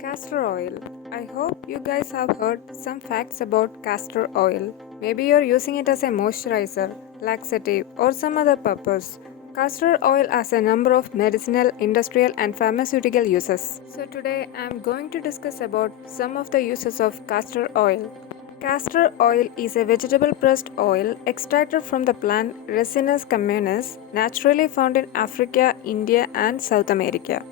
Castor oil. I hope you guys have heard some facts about castor oil. Maybe you're using it as a moisturizer, laxative, or some other purpose. Castor oil has a number of medicinal, industrial, and pharmaceutical uses. So today I'm going to discuss about some of the uses of castor oil. Castor oil is a vegetable pressed oil extracted from the plant Ricinus communis, naturally found in Africa, India, and South America.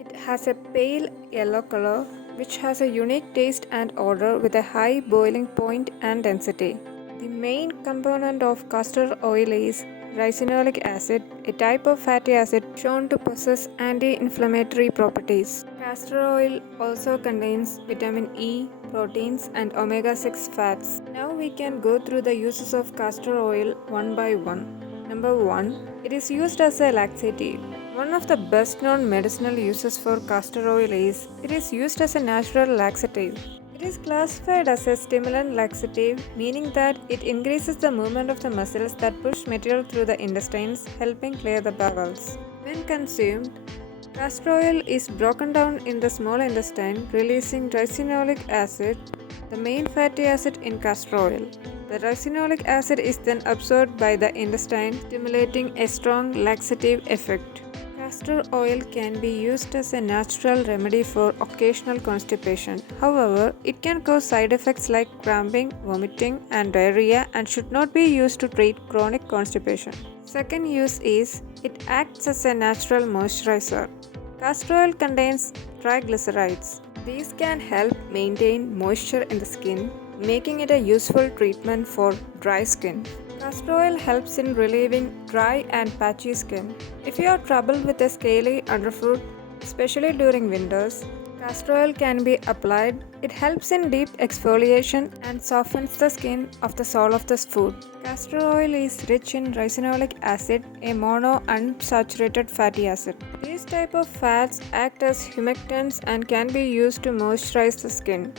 It has a pale yellow color which has a unique taste and odor with a high boiling point and density. The main component of castor oil is ricinoleic acid, a type of fatty acid shown to possess anti-inflammatory properties. Castor oil also contains vitamin E, proteins, and omega-6 fats. Now we can go through the uses of castor oil one by one. Number 1. It is used as a laxative. One of the best known medicinal uses for castor oil is it is used as a natural laxative. It is classified as a stimulant laxative, meaning that it increases the movement of the muscles that push material through the intestines, helping clear the bowels. When consumed, castor oil is broken down in the small intestine, releasing ricinoleic acid, the main fatty acid in castor oil. The ricinoleic acid is then absorbed by the intestine, stimulating a strong laxative effect. Castor oil can be used as a natural remedy for occasional constipation. However, it can cause side effects like cramping, vomiting, and diarrhea and should not be used to treat chronic constipation. Second use is it acts as a natural moisturizer. Castor oil contains triglycerides. These can help maintain moisture in the skin, making it a useful treatment for dry skin. Castor oil helps in relieving dry and patchy skin. If you have trouble with a scaly underfoot, especially during winters, castor oil can be applied. It helps in deep exfoliation and softens the skin of the sole of the foot. Castor oil is rich in ricinoleic acid, a monounsaturated fatty acid. These type of fats act as humectants and can be used to moisturize the skin.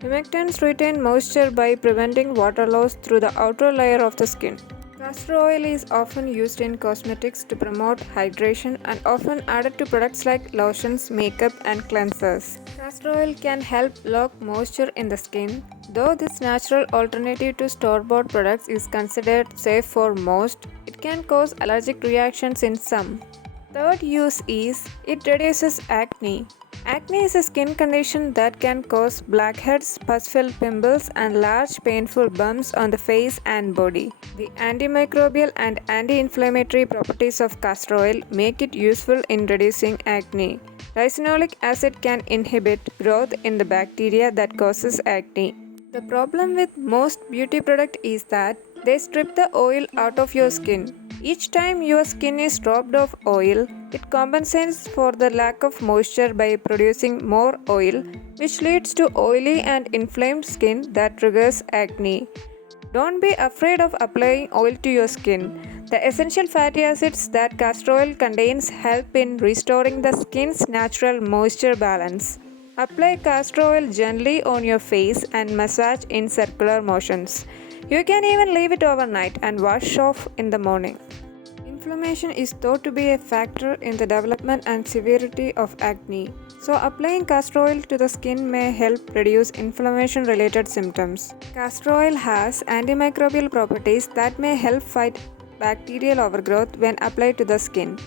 Humectants retain moisture by preventing water loss through the outer layer of the skin. Castor oil is often used in cosmetics to promote hydration and often added to products like lotions, makeup, and cleansers. Castor oil can help lock moisture in the skin. Though this natural alternative to store-bought products is considered safe for most, it can cause allergic reactions in some. Third use is it reduces acne. Acne is a skin condition that can cause blackheads, pus-filled pimples, and large painful bumps on the face and body. The antimicrobial and anti-inflammatory properties of castor oil make it useful in reducing acne. Ricinoleic acid can inhibit growth in the bacteria that causes acne. The problem with most beauty products is that they strip the oil out of your skin. Each time your skin is robbed of oil, it compensates for the lack of moisture by producing more oil, which leads to oily and inflamed skin that triggers acne. Don't be afraid of applying oil to your skin. The essential fatty acids that castor oil contains help in restoring the skin's natural moisture balance. Apply castor oil gently on your face and massage in circular motions. You can even leave it overnight and wash off in the morning. Inflammation is thought to be a factor in the development and severity of acne. So applying castor oil to the skin may help reduce inflammation-related symptoms. Castor oil has antimicrobial properties that may help fight bacterial overgrowth when applied to the skin.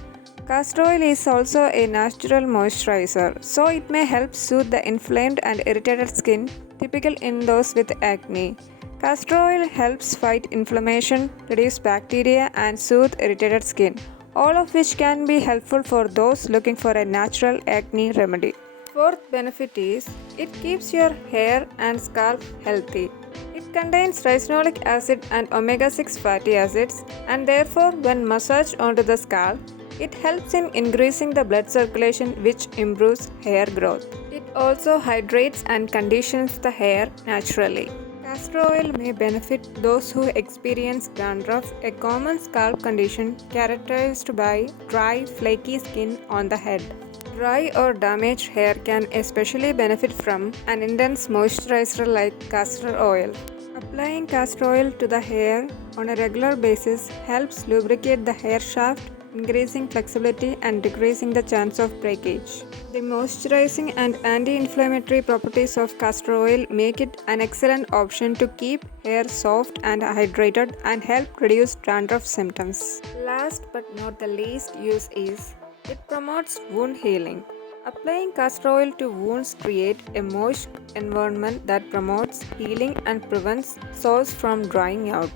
Castor oil is also a natural moisturizer, so it may help soothe the inflamed and irritated skin, typical in those with acne. Castor oil helps fight inflammation, reduce bacteria, and soothe irritated skin, all of which can be helpful for those looking for a natural acne remedy. Fourth benefit is it keeps your hair and scalp healthy. It contains ricinoleic acid and omega-6 fatty acids, and therefore, when massaged onto the scalp, it helps in increasing the blood circulation, which improves hair growth. It also hydrates and conditions the hair naturally. Castor oil may benefit those who experience dandruff, a common scalp condition characterized by dry, flaky skin on the head. Dry or damaged hair can especially benefit from an intense moisturizer like castor oil. Applying castor oil to the hair on a regular basis helps lubricate the hair shaft, increasing flexibility and decreasing the chance of breakage. The moisturizing and anti-inflammatory properties of castor oil make it an excellent option to keep hair soft and hydrated and help reduce dandruff symptoms. Last but not the least use is it promotes wound healing. Applying castor oil to wounds create a moist environment that promotes healing and prevents sores from drying out.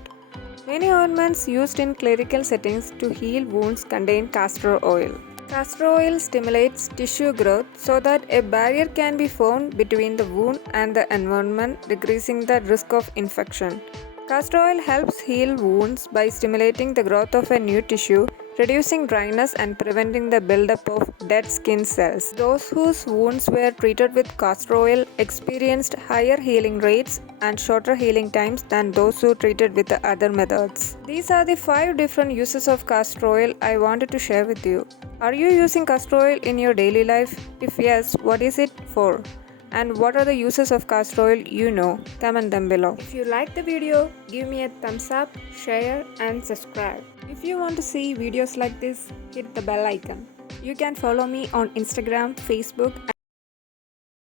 Many ointments used in clinical settings to heal wounds contain castor oil. Castor oil stimulates tissue growth so that a barrier can be formed between the wound and the environment, decreasing the risk of infection. Castor oil helps heal wounds by stimulating the growth of a new tissue, reducing dryness and preventing the buildup of dead skin cells. Those whose wounds were treated with castor oil experienced higher healing rates and shorter healing times than those who treated with the other methods. These are the 5 different uses of castor oil I wanted to share with you. Are you using castor oil in your daily life? If yes, what is it for? And what are the uses of castor oil you know? Comment them below. If you like the video, give me a thumbs up, share and subscribe. If you want to see videos like this, hit the bell icon. You can follow me on Instagram, Facebook